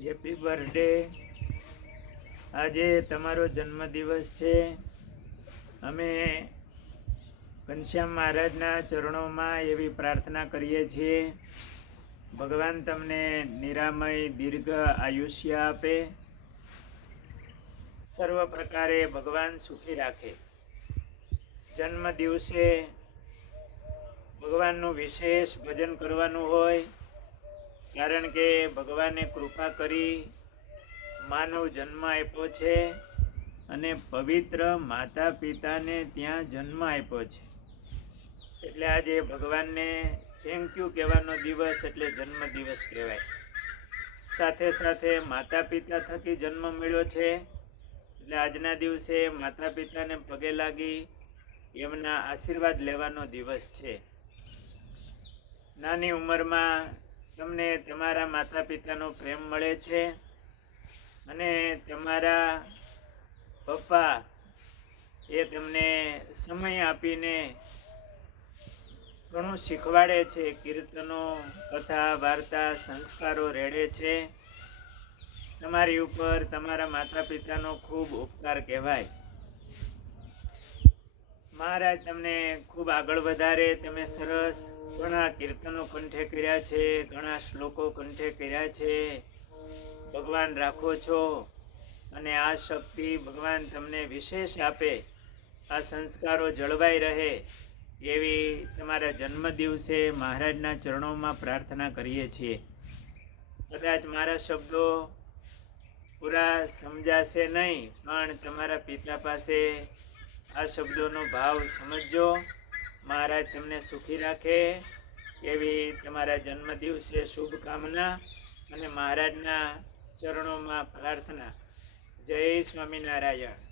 Happy birthday. આજે તમારો જન્મદિવસ છે। અમે ઘનશ્યામ મહારાજના ચરણોમાં એવી પ્રાર્થના કરીએ છીએ, ભગવાન તમને નિરામય દીર્ઘ આયુષ્ય આપે, સર્વ પ્રકારે ભગવાન સુખી રાખે। જન્મ દિવસે ભગવાનનું વિશેષ ભજન કરવાનું હોય, કારણ કે ભગવાને કૃપા કરી માનવ જન્મ આપ્યો છે અને પવિત્ર માતા પિતાને ત્યાં જન્મ આપ્યો છે। એટલે આજે ભગવાનને થેન્ક યુ કહેવાનો દિવસ એટલે જન્મ દિવસ કહેવાય। સાથે સાથે માતા પિતા થકી જન્મ મળ્યો છે, એટલે આજના દિવસે માતા પિતાને પગે લાગી એમના આશીર્વાદ લેવાનો દિવસ છે। નાની ઉંમરમાં તમને તમારા માતા પિતાનો પ્રેમ મળે છે અને તમારા પપ્પા એ તમને સમય આપીને ઘણું શીખવાડે છે, કીર્તનો, કથા, વાર્તા, સંસ્કારો રેડે છે। તમારી ઉપર તમારા માતા પિતાનો ખૂબ ઉપકાર કહેવાય। મહારાજ તમને ખૂબ આગળ વધારે। તમે સરસ ઘણા કીર્તનો કંઠે કર્યા છે, ઘણા શ્લોકો કંઠે કર્યા છે, ભગવાન રાખો છો અને આ શક્તિ ભગવાન તમને વિશેષ આપે, આ સંસ્કારો જળવાઈ રહે એવી તમારા જન્મ દિવસે મહારાજના ચરણોમાં પ્રાર્થના કરીએ છીએ। કદાચ મારા શબ્દો પૂરા સમજાશે નહીં, પણ તમારા પિતા પાસે આ શબ્દોનો ભાવ સમજજો। મહારાજ તમને સુખી રાખે એવી તમારા જન્મદિવસે શુભકામના અને મહારાજના ચરણોમાં પ્રાર્થના। જય સ્વામિનારાયણ।